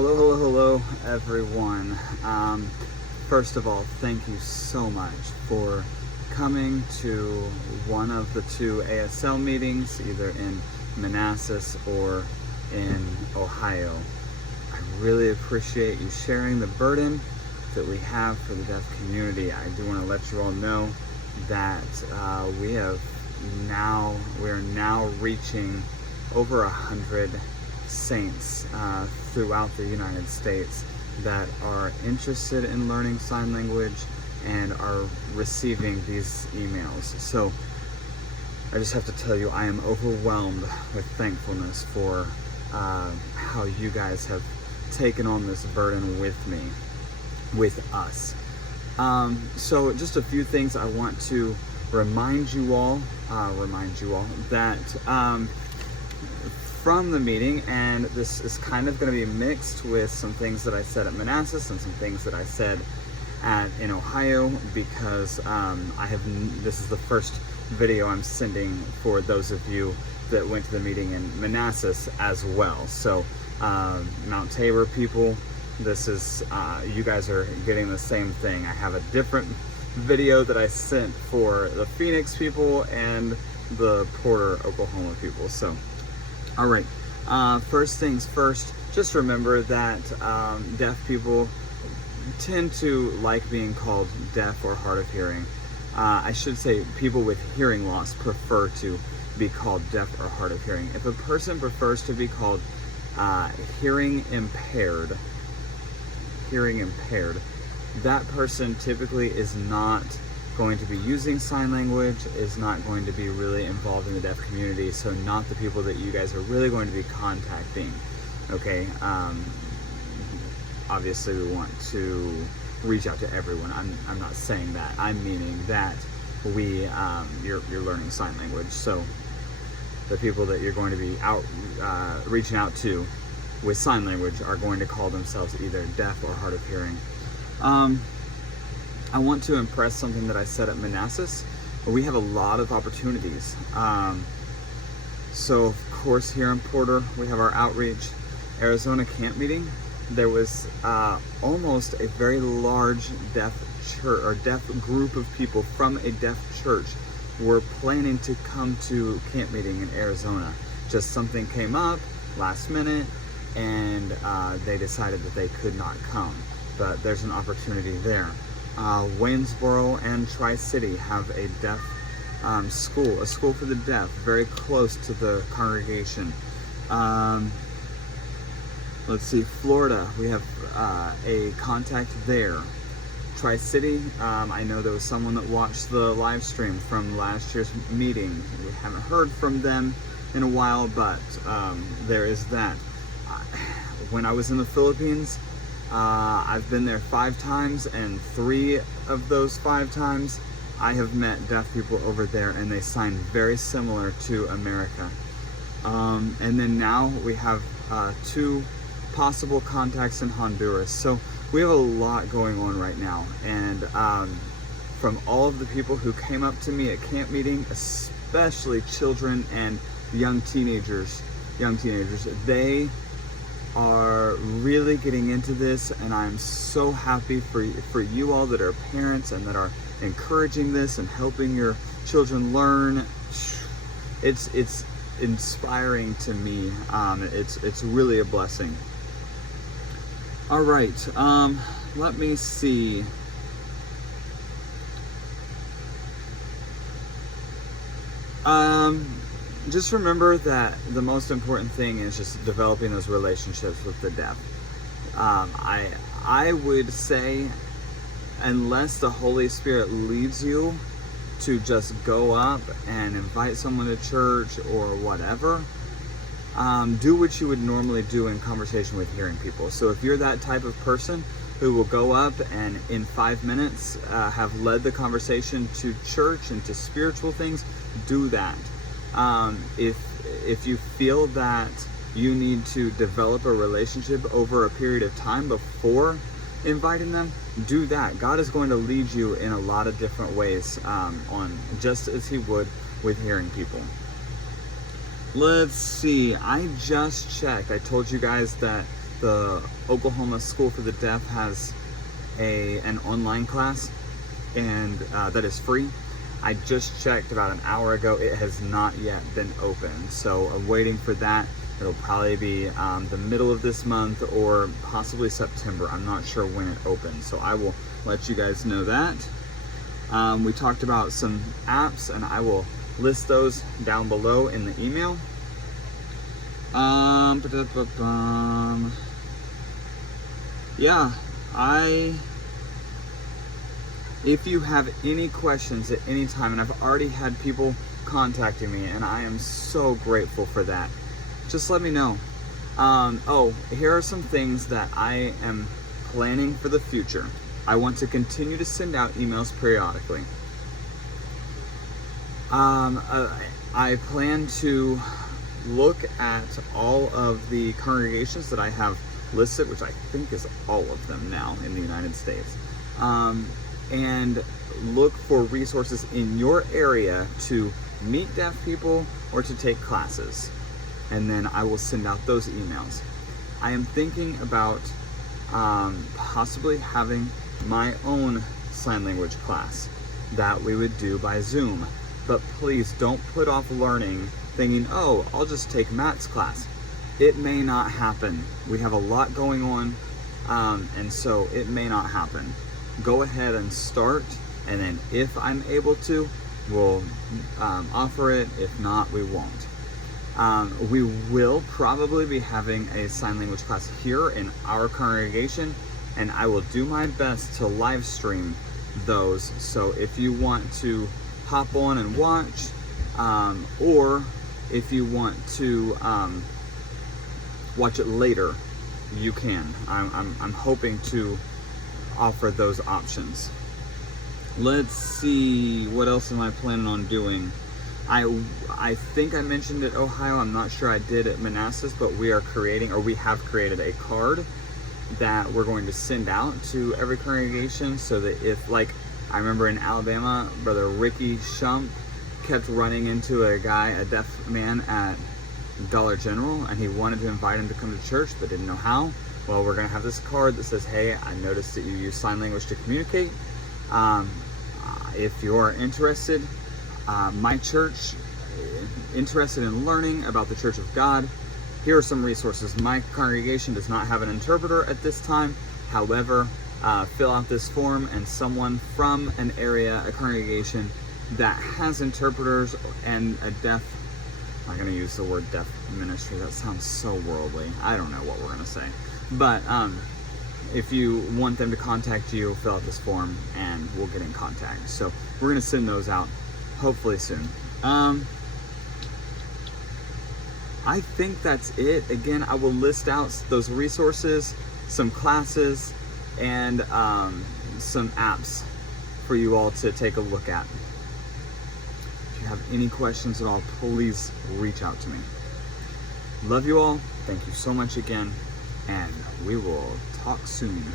Hello, everyone. First of all, thank you so much for coming to one of the two ASL meetings, either in Manassas or in Ohio. I really appreciate you sharing the burden that we have for the deaf community. I do want to let you all know that we are now reaching over 100 saints throughout the United States that are interested in learning sign language and are receiving these emails. So I just have to tell you, I am overwhelmed with thankfulness for how you guys have taken on this burden with me, with us. So just a few things I want to remind you all that from the meeting, and this is kind of going to be mixed with some things that I said at Manassas and some things that I said in Ohio, because this is the first video I'm sending for those of you that went to the meeting in Manassas as well. So Mount Tabor people, this is you guys are getting the same thing. I have a different video that I sent for the Phoenix people and the Porter, Oklahoma people. So all right, first things first, just remember that deaf people tend to like being called deaf or hard of hearing. I should say people with hearing loss prefer to be called deaf or hard of hearing. If a person prefers to be called hearing impaired, that person typically is not going to be using sign language, is not going to be really involved in the deaf community, so not the people that you guys are really going to be contacting. Okay, obviously we want to reach out to everyone. I'm not saying that. I'm meaning that you're learning sign language, so the people that you're going to be reaching out to with sign language are going to call themselves either deaf or hard of hearing. I want to impress something that I said at Manassas. We have a lot of opportunities. So of course here in Porter, we have our outreach. Arizona camp meeting, there was almost a very large deaf church or deaf group of people from a deaf church were planning to come to camp meeting in Arizona. Just something came up last minute and they decided that they could not come, but there's an opportunity there. Waynesboro and Tri-City have a deaf school, a school for the deaf, very close to the congregation. Let's see, Florida, we have a contact there. Tri-City, I know there was someone that watched the live stream from last year's meeting. We haven't heard from them in a while, but there is that. When I was in the Philippines, I've been there 5 times, and 3 of those 5 times I have met deaf people over there, and they sign very similar to America. And then now we have 2 possible contacts in Honduras. So we have a lot going on right now, and from all of the people who came up to me at camp meeting, especially children and young teenagers, they are really getting into this, and I'm so happy for you all that are parents and that are encouraging this and helping your children learn. It's inspiring to me. It's really a blessing. All right, let me see. Just remember that the most important thing is just developing those relationships with the deaf. I would say, unless the Holy Spirit leads you to just go up and invite someone to church or whatever, do what you would normally do in conversation with hearing people. So if you're that type of person who will go up and in 5 minutes have led the conversation to church and to spiritual things, do that. If you feel that you need to develop a relationship over a period of time before inviting them, do that. God is going to lead you in a lot of different ways, on just as He would with hearing people. Let's see, I just checked. I told you guys that the Oklahoma School for the Deaf has an online class, and that is free. I just checked about an hour ago. It has not yet been open, so I'm waiting for that. It'll probably be the middle of this month or possibly September. I'm not sure when it opens, so I will let you guys know that. We talked about some apps, and I will list those down below in the email. Yeah, if you have any questions at any time, and I've already had people contacting me, and I am so grateful for that, just let me know. Oh, here are some things that I am planning for the future. I want to continue to send out emails periodically. I plan to look at all of the congregations that I have listed, which I think is all of them now in the United States, and look for resources in your area to meet deaf people or to take classes, and then I will send out those emails. I am thinking about possibly having my own sign language class that we would do by Zoom, but please don't put off learning thinking, oh, I'll just take Matt's class. It may not happen. We have a lot going on, and so it may not happen. Go ahead and start, and then if I'm able to, we'll offer it. If not, we won't. We will probably be having a sign language class here in our congregation, and I will do my best to live stream those. So if you want to hop on and watch, or if you want to watch it later, you can. I'm hoping to offer those options. Let's see, what else am I planning on doing? I think I mentioned at Ohio, I'm not sure I did at Manassas, but we have created a card that we're going to send out to every congregation, so that if, like, I remember in Alabama, Brother Ricky Shump kept running into a deaf man at Dollar General, and he wanted to invite him to come to church but didn't know how. Well, we're gonna have this card that says, hey, I noticed that you use sign language to communicate. If you're interested, my church, interested in learning about the Church of God, here are some resources. My congregation does not have an interpreter at this time. However, fill out this form, and someone from an area, a congregation that has interpreters and a deaf, I'm not going to use the word deaf ministry, that sounds so worldly. I don't know what we're going to say. But if you want them to contact you, fill out this form and we'll get in contact. So we're going to send those out hopefully soon. I think that's it. Again, I will list out those resources, some classes, and some apps for you all to take a look at. If you have any questions at all, please reach out to me. Love you all. Thank you so much again, and we will talk soon.